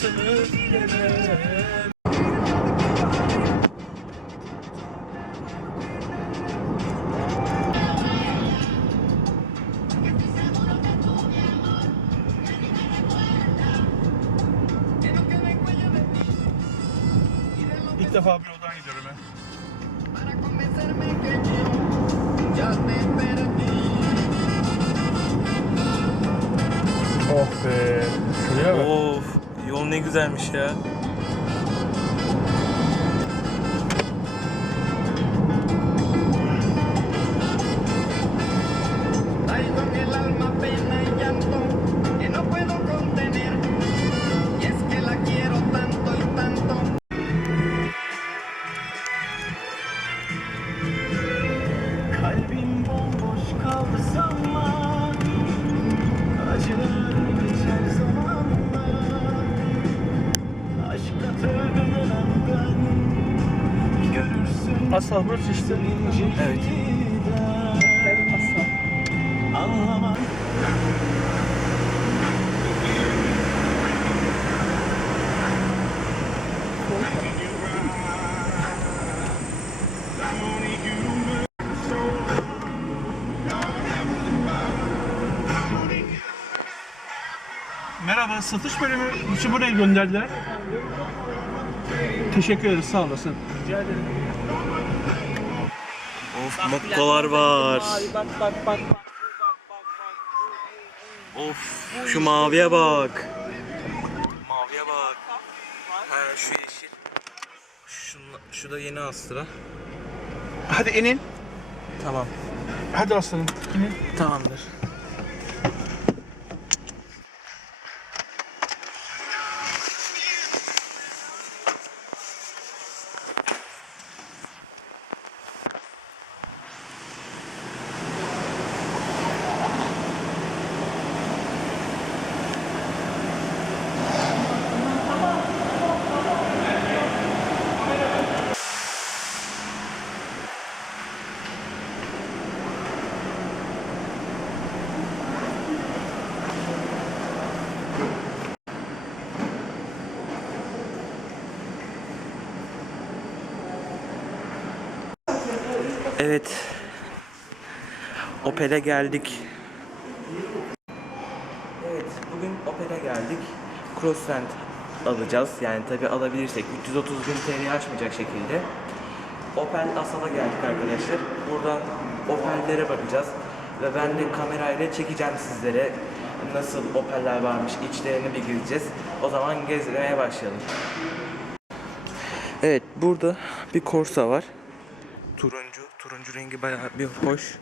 Anasını veremem ne satış bölümü için buraya gönderdiler. Teşekkür ederiz, sağ olasın. Rica ederim. Of mokkalar var. Bak bak bak. Of şu maviye bak. Maviye bak. Ha şu yeşil. Şunla, şu da yeni Astra. Hadi inin. Tamam. Hadi aslanım, inin. Tamamdır. Evet. Opel'e geldik. Evet, bugün Opel'e geldik. Crossland alacağız. Yani tabi alabilirsek 330 bin TL aşmayacak şekilde. Opel Asal'a geldik arkadaşlar. Buradan Opel'lere bakacağız. Ve ben de kamerayla çekeceğim sizlere nasıl Opel'ler varmış, içlerini bir gireceğiz. O zaman gezmeye başlayalım. Evet, burada bir Corsa var. Turuncu, rengi bayağı bir hoş.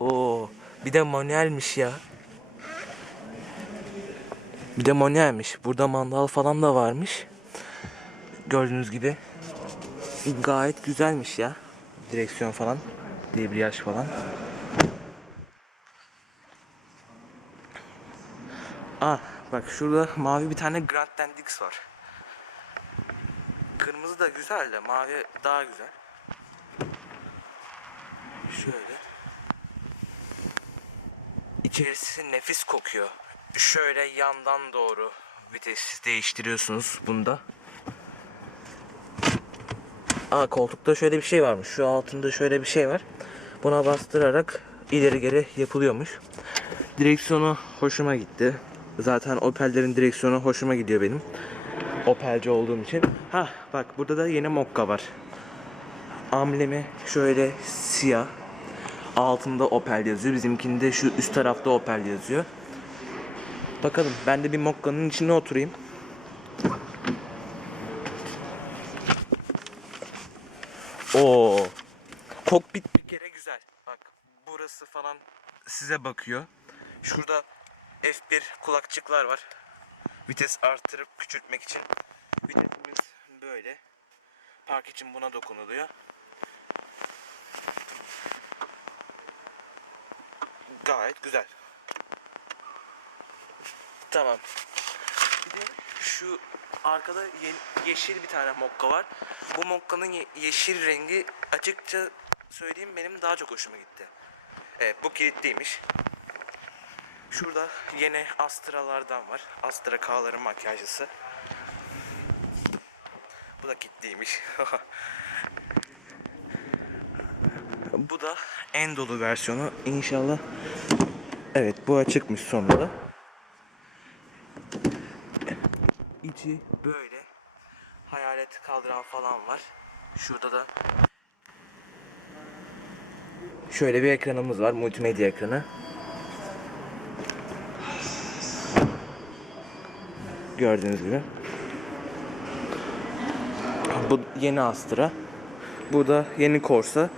Oo, bir de manuelmiş ya. Bir de manuelmiş. Burada mandal falan da varmış. Gördüğünüz gibi. Gayet güzelmiş ya. Direksiyon falan. Debriyaj falan. Ah bak şurada mavi bir tane Grand Dendix var. Kırmızı da güzel de mavi daha güzel. Şöyle. İçerisi nefis kokuyor. Şöyle yandan doğru vites değiştiriyorsunuz bunda. Aa koltukta şöyle bir şey varmış. Şu altında şöyle bir şey var. Buna bastırarak ileri geri yapılıyormuş. Direksiyonu hoşuma gitti. Zaten Opel'lerin direksiyonu hoşuma gidiyor benim. Opel'ci olduğum için. Ha bak burada da yeni Mokka var. Amblemi şöyle siyah. Altında Opel yazıyor. Bizimkinde şu üst tarafta Opel yazıyor. Bakalım ben de bir Mokka'nın içine oturayım. Oo. Kokpit bir kere güzel. Bak burası falan size bakıyor. Şurada F1 kulakçıklar var. Vites artırıp küçültmek için. Vitesimiz böyle. Park için buna dokunuluyor. Gayet güzel. Tamam. Bir de şu arkada ye- yeşil bir tane mokka var. Bu mokkanın ye- yeşil rengi açıkça söyleyeyim benim daha çok hoşuma gitti. Evet bu kilitliymiş. Şurada yeni Astra'lardan var. Astra K'ların makyajlısı. Bu da kilitliymiş. Bu da en dolu versiyonu. İnşallah. Evet bu açıkmış sonunda. İçi böyle. Hayalet kaldıran falan var. Şurada da şöyle bir ekranımız var. Multimedya ekranı. Gördüğünüz gibi. Bu yeni Astra. Bu da yeni Corsa.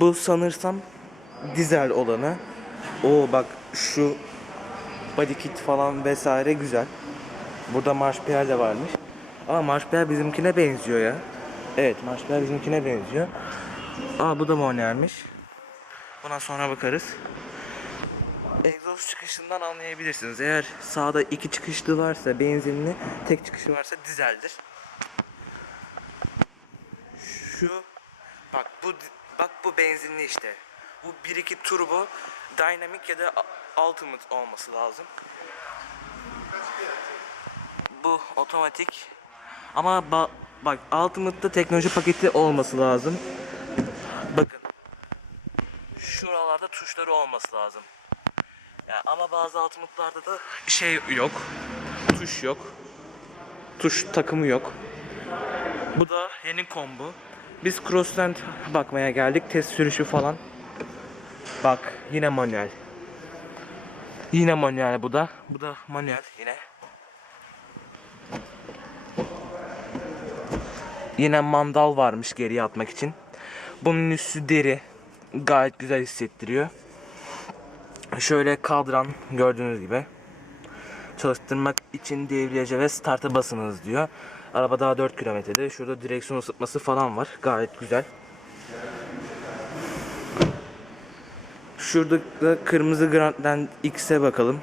Bu sanırsam dizel olanı. O bak şu body kit falan vesaire güzel. Burada marşpiyer de varmış. Ama marşpiyer bizimkine benziyor ya. Evet marşpiyer bizimkine benziyor. Aa bu da manuelmiş. Buna sonra bakarız. Egzoz çıkışından anlayabilirsiniz. Eğer sağda iki çıkışlı varsa benzinli, tek çıkışı varsa dizeldir. Şu bak bu bak bu benzinli işte. Bu 1.2 turbo dynamic ya da ultimate olması lazım. Bu otomatik. Ama ba- bak ultimate'da teknoloji paketi olması lazım. Bakın. Şuralarda tuşları olması lazım. Ya ama bazı ultimate'larda da şey yok. Tuş yok. Tuş takımı yok. Bu da yeni combo. Biz Crossland bakmaya geldik. Test sürüşü falan. Bak yine manuel. Yine manuel bu da. Bu da manuel yine. Yine mandal varmış geriye atmak için. Bunun üstü deri. Gayet güzel hissettiriyor. Şöyle kadran gördüğünüz gibi. Çalıştırmak için debriyaja ve start'a basınız diyor. Araba daha 4 kilometrede. Şurada direksiyon ısıtması falan var. Gayet güzel. Şurada da kırmızı Grandland X'e bakalım.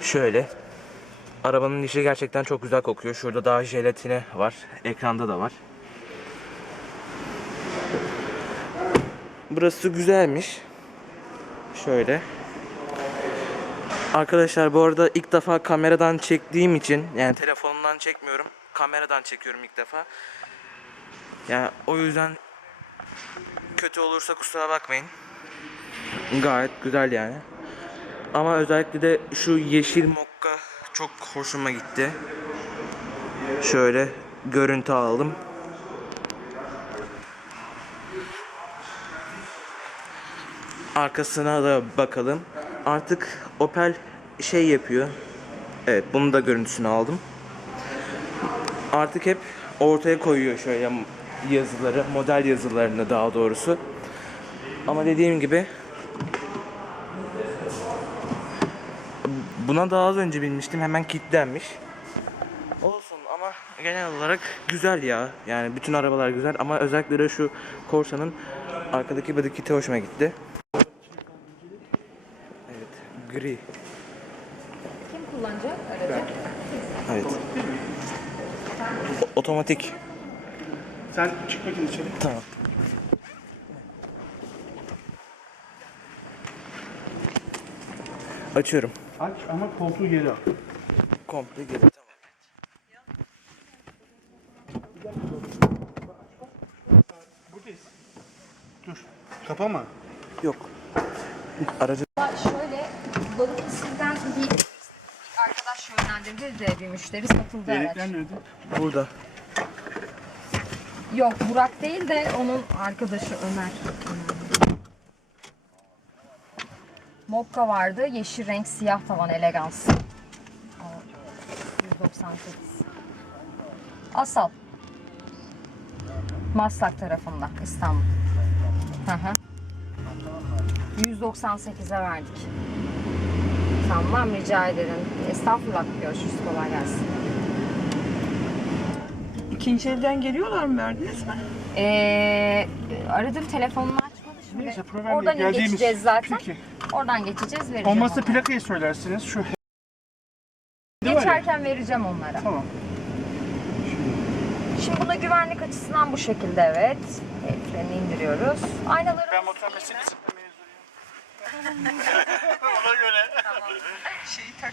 Şöyle. Arabanın içi gerçekten çok güzel kokuyor. Şurada daha jelatine var. Ekranda da var. Burası güzelmiş. Şöyle. Arkadaşlar bu arada ilk defa kameradan çektiğim için yani telefonumdan çekmiyorum. Kameradan çekiyorum ilk defa. Yani o yüzden kötü olursa kusura bakmayın. Gayet güzel yani. Ama özellikle de şu yeşil mokka çok hoşuma gitti. Şöyle görüntü alalım. Arkasına da bakalım. Artık Opel şey yapıyor. Evet bunun da görüntüsünü aldım. Artık hep ortaya koyuyor şöyle yazıları, model yazılarını daha doğrusu. Ama dediğim gibi buna daha az önce binmiştim. Hemen kilitlenmiş. Olsun ama genel olarak güzel ya. Yani bütün arabalar güzel ama özellikle de şu Corsa'nın arkadaki body kit'i hoşuma gitti. Evet, gri. Kim kullanacak aracı? Evet. Otomatik. Sen çık bakayım içeri. Tamam. Açıyorum. Aç ama koltuğu geri al. Komple geri tamam. Buradayız. Dur. Kapama. Yok. Aracı Şöyle Balıkesir'den bir arkadaş yönlendirdi de bir müşteri satıldı araç. Yelekler nerede? burada. Yok Burak değil de onun arkadaşı Ömer. Mokka vardı. Yeşil renk siyah tavan elegans. O 198. Asal. Maslak tarafında İstanbul. Hı hı. 198'e verdik. Tamam rica ederim. Estağfurullah görüşürüz kolay gelsin. İkinci elden geliyorlar mı verdiniz mi? Ee, aradım telefonunu açmadı şimdi. Neyse problem değil. Oradan Geldiğimiz- geçeceğiz zaten. Peki. Oradan geçeceğiz vereceğim Olmazsa onlara. plakayı söylersiniz. Şu Değil mi? Geçerken vereceğim onlara. Tamam. Şimdi buna güvenlik açısından bu şekilde evet. El indiriyoruz. Aynalarımız Ben motor meslek disiplini mezunuyum. Ona göre.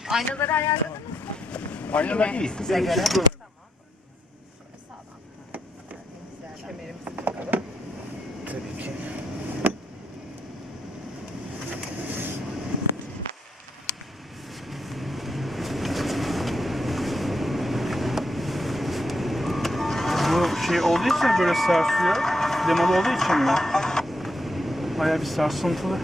Aynaları ayarladınız mı? Aynalar Yine iyi. size Benim için göre. problem. Sağdan. Kemerimizi takalım. Tabii ki. Bu için böyle sarsıyor. Lemalı olduğu için mi? Baya bir sarsıntılı.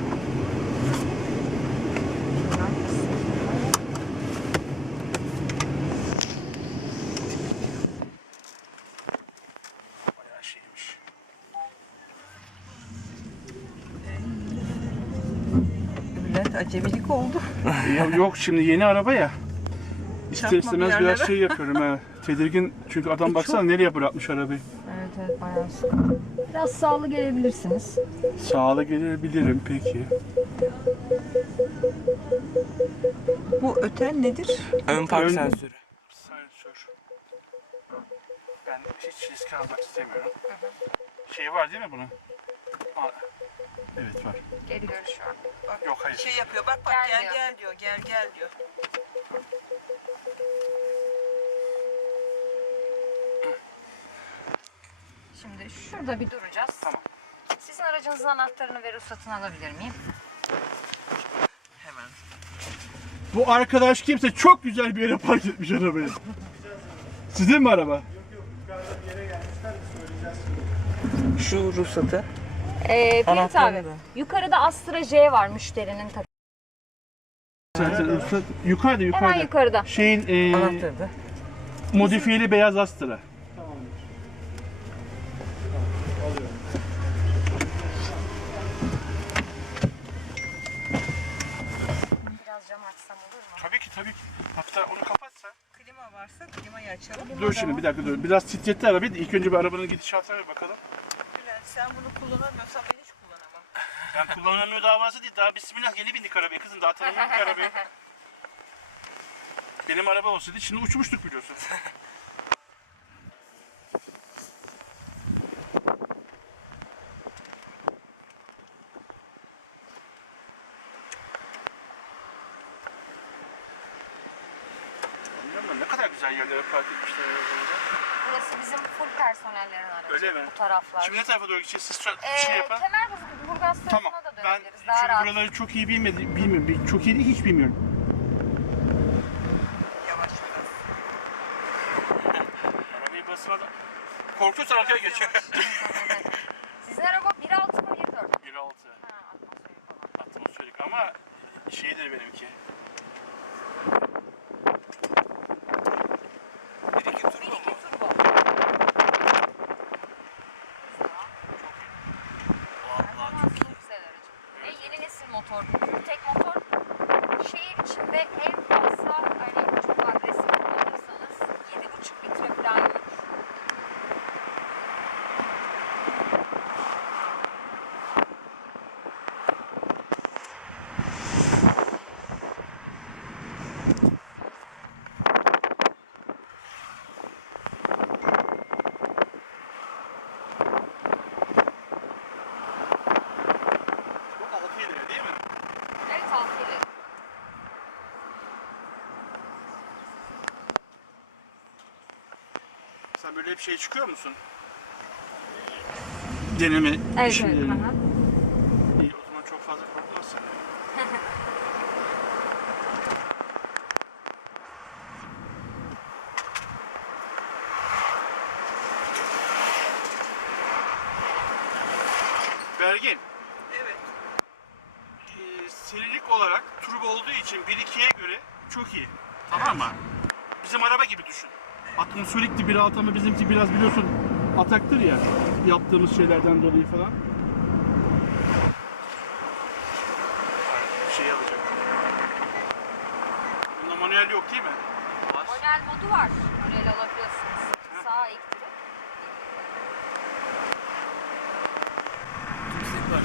Acemilik oldu. Ya yok şimdi yeni araba ya. İster istemez bir biraz şey yapıyorum ha. Tedirgin çünkü adam baksana nereye bırakmış arabayı. Evet evet bayağı sıkı. Biraz sağlı gelebilirsiniz. Sağlı gelebilirim peki. Bu öten nedir? Ön park Ön- sensörü. Sensör. Ben hiç risk almak istemiyorum. Şey var değil mi bunun? Aa, Evet var. Geri görüş var. Bak, Yok, hayır. Şey yapıyor bak bak Gel gel diyor. gel diyor. Gel gel diyor. Şimdi şurada bir duracağız. Tamam. Sizin aracınızın anahtarını ve ruhsatını alabilir miyim? Hemen. Bu arkadaş kimse çok güzel bir yere park etmiş arabayı. Sizin mi araba? Şu ruhsatı. Ee, Anahtarını abi, da. yukarıda Astra J var müşterinin takı. Yukarıda yukarıda. Hemen yukarıda. Şeyin e, Anahtarı da. modifiyeli beyaz Astra. Biraz cam açsam olur mu? Tabii ki tabii ki. Hatta onu kapatsa. Klima varsa klimayı açalım. Dur şimdi bir dakika dur. Biraz titretti arabayı ilk önce bir arabanın gidişatına bir bakalım. Bülent sen bunu kullanamıyorsan ben hiç kullanamam. Ben kullanamıyor davası değil. Daha bismillah yeni bindik arabaya kızım. Daha tanımıyorum ki arabayı. Benim araba olsaydı şimdi uçmuştuk biliyorsun. Bilmiyorum da ne kadar güzel yerlere park etmişler arabaları. Burası bizim full personellerin aracı. Öyle mi? Bu taraflar. Şimdi ne tarafa doğru gideceğiz? Siz Ee, şey yapın. Kemerburgaz tarafına Tamam. da Ben dönebiliriz. Daha çünkü rahat. buraları çok iyi bilmedim. Bilmiyorum. Bil- Çok iyi değil, hiç bilmiyorum. Yavaş biraz. Arabayı basmadan. Korkuyorsan arkaya geç. Sizin araba 1.6 mı 1.4? 1.6. Ha, atmosferik olan. Atmosferik ama şeydir benimki. Bir iki turbo 1.2 mu? turbo. Vallahi Çok güzel aracım. Ve yeni nesil motor. Bu tek motor şehir içinde en fazla hani çok agresif kullanırsanız 7.5 litre falan yürür. Bu 6 lira değil mi? Evet altıyla. Böyle hep şey çıkıyor musun? Deneme Evet evet. aha. İyi o zaman çok fazla korkmazsın. Bergin, Evet. e, serilik olarak turbo olduğu için 1.2'ye göre çok iyi. Tamam mı? Bizim araba gibi düşün. 1.6 ama bizimki biraz biliyorsun ataktır ya yaptığımız şeylerden dolayı falan. Şey alacak. Bunda manuel yok değil mi? Var. Manuel modu var. Manuel alabiliyorsunuz. Sağa iktirip. Yüksek var.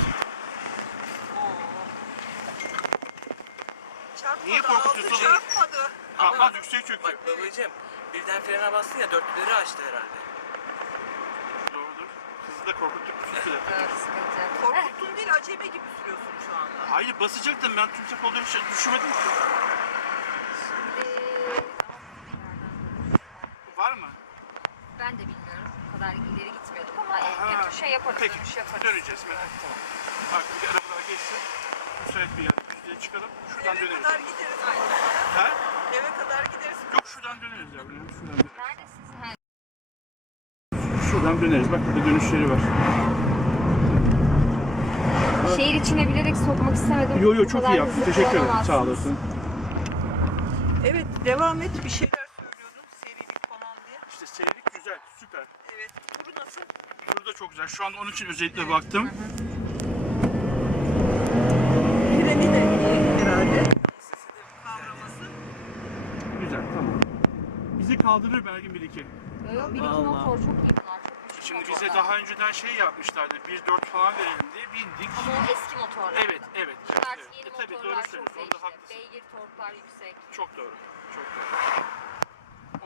Çarpmadı. Niye korkutuyorsun? Çarpmadı. Ama yüksek çöküyor. Bak babacığım birden frene bastın ya dörtlüleri açtı herhalde. Doğrudur. Hız da korkuttuk. Sus bile. Evet, sıkıntı. Korkuttun değil acemi gibi sürüyorsun şu anda. Hayır basacaktım ben tümsek olduğunu hiç düşünmedim ki. Var mı? Ben de bilmiyorum. O kadar ileri gitmiyorduk ama en Ha, kötü şey yaparız. Peki dönüş yaparız. döneceğiz. Tamam. Artık bir arabalar geçsin. Müsait Yüzdeye çıkalım. Şuradan Eve döneriz. kadar gideriz. Ha? Eve kadar gideriz. Yok şuradan döneriz ya. Şuradan döneriz. Neredesiniz? Ha, Şuradan döneriz. Bak burada dönüşleri var. Şehir içine bilerek sokmak istemedim. Yo yo Bu çok kadar iyi yaptın. hızlı Teşekkür ederim. Sağ olasın. Evet devam et bir şeyler söylüyordun serilik falan diye. İşte seyirlik güzel. Süper. Evet. Kuru nasıl? Burada çok güzel. Şu anda onun için özellikle baktım. Freni de iyi herhalde. Sesi de kavraması. Güzel tamam. Bizi kaldırır belki bir iki. Yo yo bir iki motor çok iyi bunlar. Çok Şimdi bize daha önceden şey yapmışlardı. 1.4 falan verelim diye bindik. Ama o eski motorlar. Evet, evet. Artık evet. yeni E, tabii doğru motorlar çok söylüyorsun. Onda haklısın. Beygir torklar yüksek. Çok doğru. Çok doğru.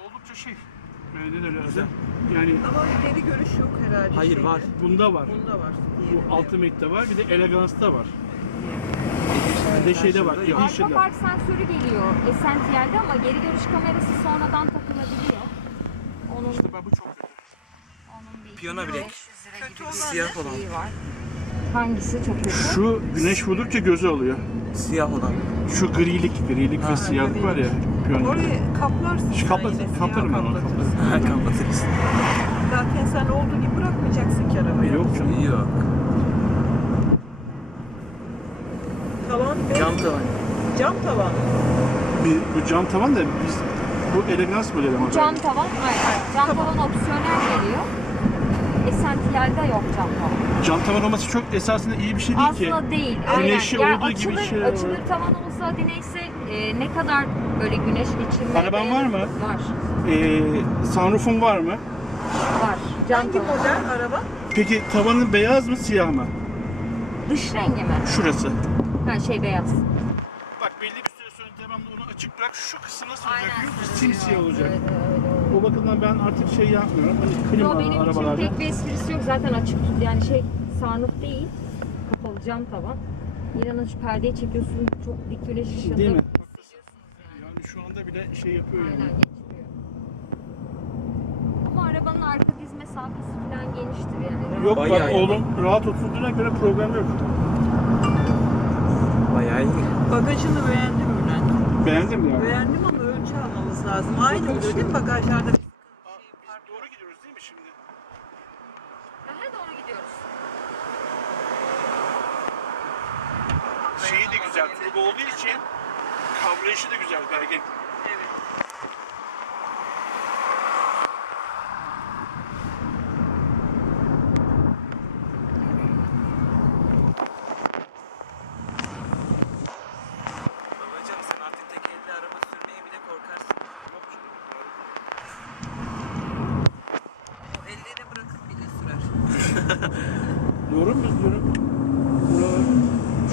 Oldukça şey. E, ne derler adı? Yani Ama ileri görüş yok herhalde. Hayır, şeyde. var. bunda var. Bunda var. Bu diğerinde yok. Ultimate'de var. Bir de Elegance'da var. Bir de şeyde var. Arka Edition'da. park sensörü geliyor Essential'de ama geri görüş kamerası sonradan takılabiliyor. Onun, İşte bak bu çok kötü. onun bir Piyano bilek. 500 lira Kötü gibi olan bir Siyah olan. Hangisi çok kötü? Şu güneş vurdukça gözü alıyor. Siyah olan. Şu grilik, grilik ve siyahlık var ya. Piyano. Orayı kaplarsın. Şu sen kapla, yine, kaplarım ben siyah onu. kaplatırsın. Kaplarım. Kapatırız. Zaten sen olduğu gibi bırakmayacaksın ki arabayı. Yok canım. Yok. Tavan ve Cam tavan. cam tavan. Bir, bu cam tavan da biz bu Elegance modeli ama. Cam tavan, hayır. Cam tavan opsiyonel geliyor. Essential'de yok cam tavan. Cam tavan olması çok esasında iyi bir şey değil ki. Aslında değil. Güneşi aynen. Yani olduğu gibi açılır, şeyler var. açılır tavan olsa neyse e, ne kadar böyle güneş geçirmeye Araban var mı? Var. Ee, sunroof'un var mı? Var. Cam Hangi tavan. model araba? Peki tavanın beyaz mı siyah mı? Dış rengi mi? Şurası. Ha şey beyaz. Bak belli bir süre sonra devamlı onu açık bırak. Şu kısım nasıl olacak Aynen. musun? Simsiyah olacak. Evet, evet, O bakımdan ben artık şey yapmıyorum. Hani klima Yo, benim arabalarda. için pek bir esprisi yok. Zaten açık yani şey sarnıf değil. Kapalı cam tavan. İnanın şu perdeyi çekiyorsun çok dik güneş ışığında. Değil mi? yani. Yani şu anda bile şey yapıyor Aynen yani. geçmiyor. Ama arabanın arka diz mesafesi falan geniştir yani. Yok Bayağı bak iyi. oğlum rahat oturduğuna göre problem yok. Bayağı iyi. Bagajını beğendim Bülent. Beğendim yani. Beğendim ama ölçü almamız lazım. Aynı oluyor değil mi bagajlarda? bir Aa, Biz doğru gidiyoruz değil mi şimdi? Daha doğru gidiyoruz. Şeyi de güzel, turbo olduğu için kavrayışı da güzel belki. Evet. Babacım sen artık tekerli araba sürmeye bile korkarsın. O ellerine bırakıp bile sürer. Doğru mu diyorum? Buralar.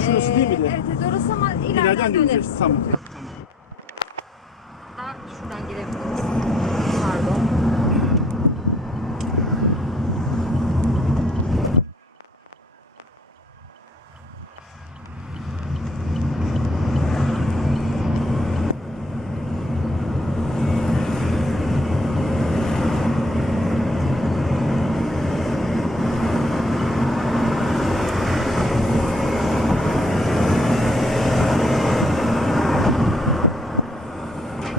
Şurası değil miydi? Evet, evet orası ama ileriden, İleriden döneceğiz. Tamam. Sıkıntı yok. tamam. Daha şuradan girebiliriz. Pardon.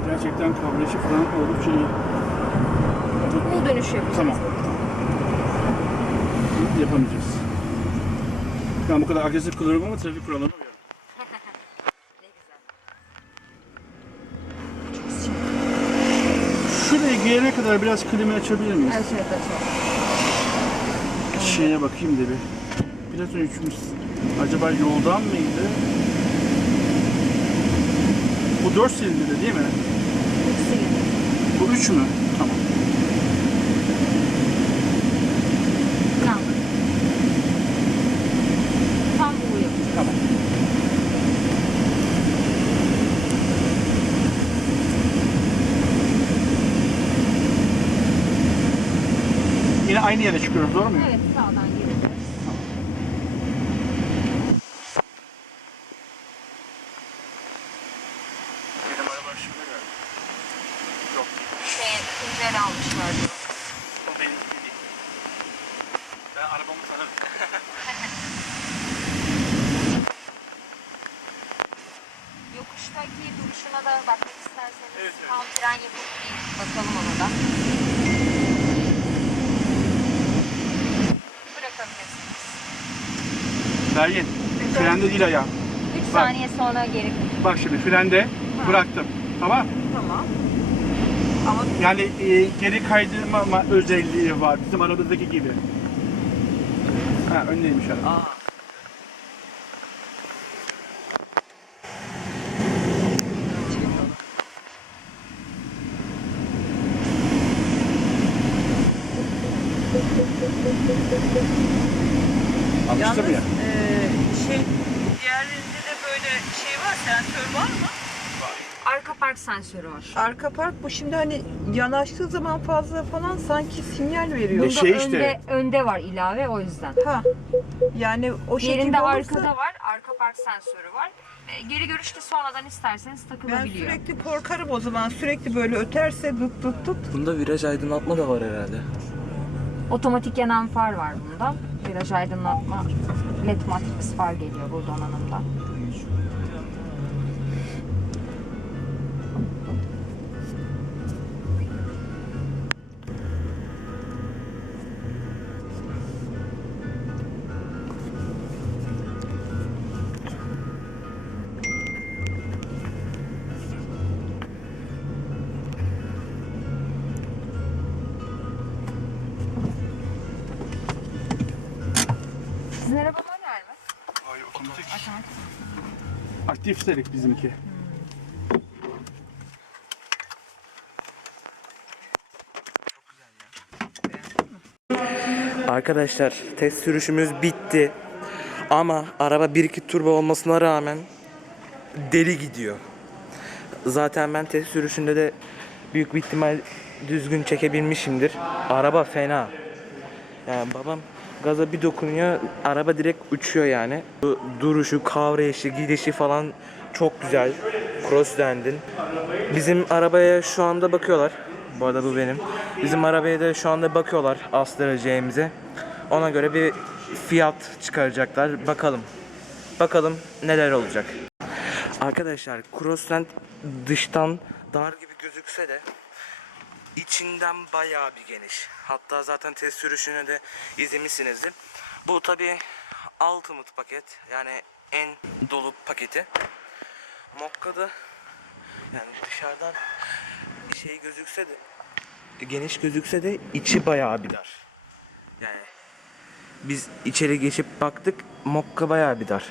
Gerçekten kavrayışı falan oldukça iyi. Bu dönüş yapacağız. Tamam. Yapamayacağız. Agresif kullanıyorum ama trafik uyuyorum. Ne güzel. Şuraya gelene kadar biraz klima açabilir miyiz? Her şey açalım. Şeye bakayım da bir. Biraz önce üçümüz acaba yoldan mıydı? Bu 4 silindirli değil mi? Bu 3 mü? Tamam. çıkıyoruz doğru mu? Evet sağdan geliyoruz. Şey, Yokuştaki duruşuna da bakmak isterseniz evet, evet. tam tren yapıp bir bakalım ona da. Berlin. Frende değil ayağım. 3 Bak. saniye sonra geri. Bak şimdi frende bıraktım. Tamam. Tamam. Ama Yani e, geri kaydırma özelliği var bizim arabadaki gibi. Ha öndeymiş araba. Yalnız Almıştım ya. eee, şey diğerlerinde de böyle şey var sensör var mı? Arka park sensörü var. Arka park bu şimdi hani yanaştığı zaman fazla falan sanki sinyal veriyor. Ne Bunda şey işte. önde, önde var ilave o yüzden. Ha. Yani o şekilde Diğerinde olursa arkada var. Arka park sensörü var. E, Geri görüşte sonradan isterseniz ben takılabiliyor. sürekli korkarım o zaman. Sürekli böyle öterse tut tut tut. Bunda viraj aydınlatma da var herhalde. Otomatik yanan far var bunda. Viraj aydınlatma led matrix far geliyor bu donanımda. Aktif üstelik bizimki. Arkadaşlar test sürüşümüz bitti. Ama araba 1.2 turbo olmasına rağmen deli gidiyor. Zaten ben test sürüşünde de büyük bir ihtimal düzgün çekebilmişimdir. Araba fena. Yani babam gaza bir dokunuyor, araba direkt uçuyor yani. Bu duruşu, kavrayışı, gidişi falan çok güzel. Cross landing. Bizim arabaya şu anda bakıyorlar. Bu arada bu benim. Bizim arabaya da şu anda bakıyorlar Astra C'mize. Ona göre bir fiyat çıkaracaklar. Bakalım. Bakalım neler olacak. Arkadaşlar Crossland dıştan dar gibi gözükse de içinden bayağı bir geniş. Hatta zaten test sürüşünü de izlemişsinizdir. Bu tabi Ultimate paket. Yani en dolu paketi. Mokka'da yani dışarıdan şey gözükse de geniş gözükse de içi bayağı bir dar. Yani biz içeri geçip baktık Mokka bayağı bir dar.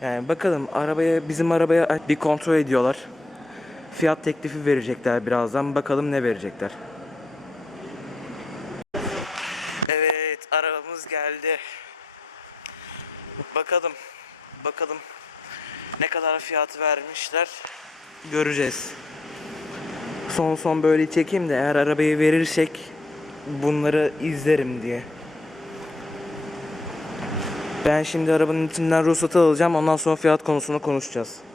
Yani bakalım arabaya bizim arabaya bir kontrol ediyorlar. Fiyat teklifi verecekler birazdan. Bakalım ne verecekler. Evet, arabamız geldi. Bakalım. Bakalım ne kadar fiyat vermişler. Göreceğiz. Son son böyle çekeyim de eğer arabayı verirsek bunları izlerim diye. Ben şimdi arabanın içinden ruhsatı alacağım. Ondan sonra fiyat konusunu konuşacağız.